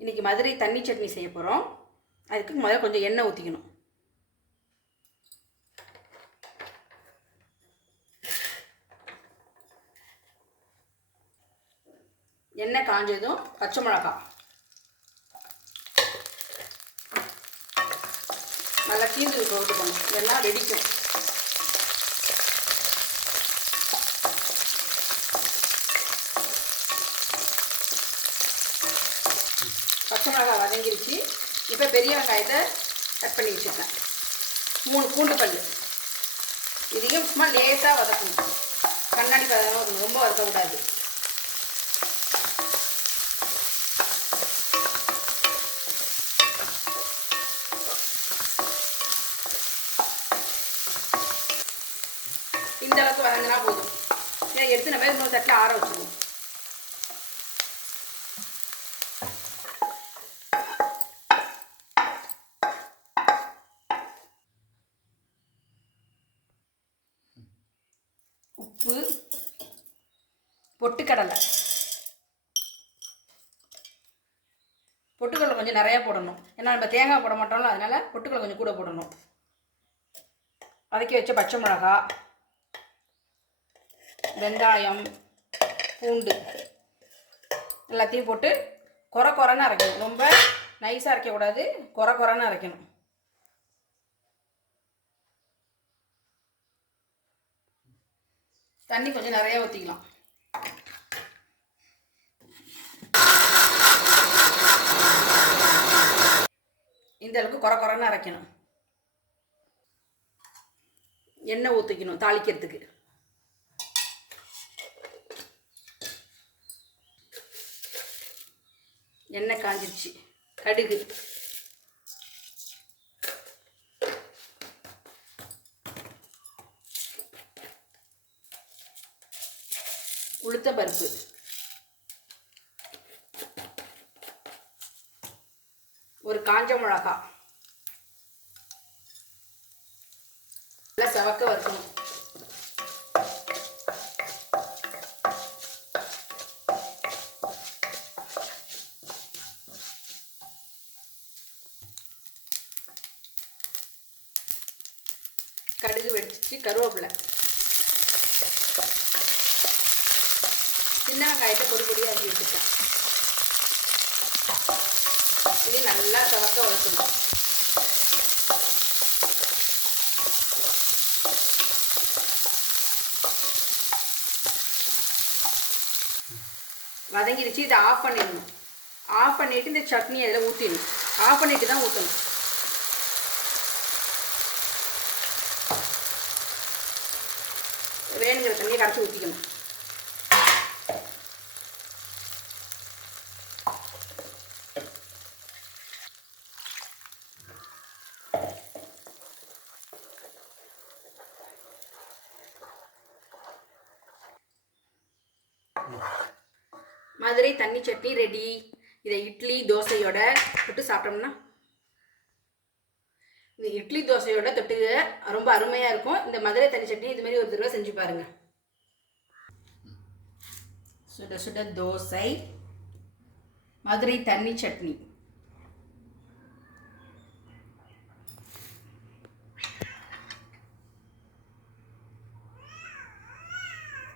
இன்றைக்கி மதுரை தண்ணி சட்னி செய்ய போகிறோம் அதுக்கு முதல்ல கொஞ்சம் எண்ணெய் ஊற்றிக்கணும் எண்ணெய் காஞ்சதும் பச்சை மிளகா. நல்லா தீர்ந்து போட்டுக்கணும். இதெல்லாம் வெடிக்கும். பச்சை மிளகாய் வதங்கிருச்சு. இப்போ பெரிய வெங்காயத்தை கட் பண்ணி வச்சுருக்கேன். மூணு பூண்டு பல் இதையும் சும்மா லேசாக வதக்கணும். கண்ணாடி பதமாக இருக்கணும் ரொம்ப வதக்கக்கூடாது இந்த அளவுக்கு வதங்கினா போதும். ஏன் எடுத்து நம்ம இன்னொரு தட்டில் ஆற வச்சுருவோம் உப்பு பொட்டுக்கடலை. பொட்டுக்கடலை கொஞ்சம் நிறையா போடணும். ஏன்னா நம்ம தேங்காய் போட மாட்டோம்ல அதனால் பொட்டுக்கடலை கொஞ்சம் கூட போடணும். வதக்கி வச்ச பச்சை மிளகா வெங்காயம் பூண்டு எல்லாத்தையும் போட்டு குறை குறைன்னு அரைக்கணும். ரொம்ப நைஸாக அரைக்கக்கூடாது குறை குறைன்னு அரைக்கணும். தண்ணி கொஞ்சம் நிறைய ஊற்றிக்கலாம் இந்த அளவுக்கு குறை குறைன்னு அரைக்கணும். எண்ணெய் ஊற்றிக்கணும் தாளிக்கிறதுக்கு. எண்ணெய் காஞ்சிருச்சு. கடுகு. உளுத்த பருப்பு. ஒரு காஞ்ச மிளகா. நல்லா செவக்க வறுக்கணும். கடுகு வெடிச்சிச்சு கருவேப்பிலை. சின்ன வெங்காயத்தை பொடி பொடியாக அரிஞ்சு வச்சுருக்கேன் இது நல்லா சவக்க வளர்க்கணும் வதங்கிடுச்சு இதை ஆஃப் பண்ணிடணும். ஆஃப் பண்ணிவிட்டு இந்த சட்னி அதில் ஊற்றிடணும் ஆஃப் பண்ணிட்டு தான் ஊற்றணும் வேணுங்கிற தண்ணியை கரைச்சி ஊற்றிக்கணும் மதுரை தண்ணி சட்னி ரெடி. இதை இட்லி தோசையோட தொட்டு சாப்பிட்டோம்னா இந்த இட்லி தோசையோட தொட்டு ரொம்ப அருமையாக இருக்கும். இந்த மதுரை தண்ணி சட்னி இது மாதிரி ஒரு தடவை செஞ்சு பாருங்க. சுட சுட தோசை மதுரை தண்ணி சட்னி.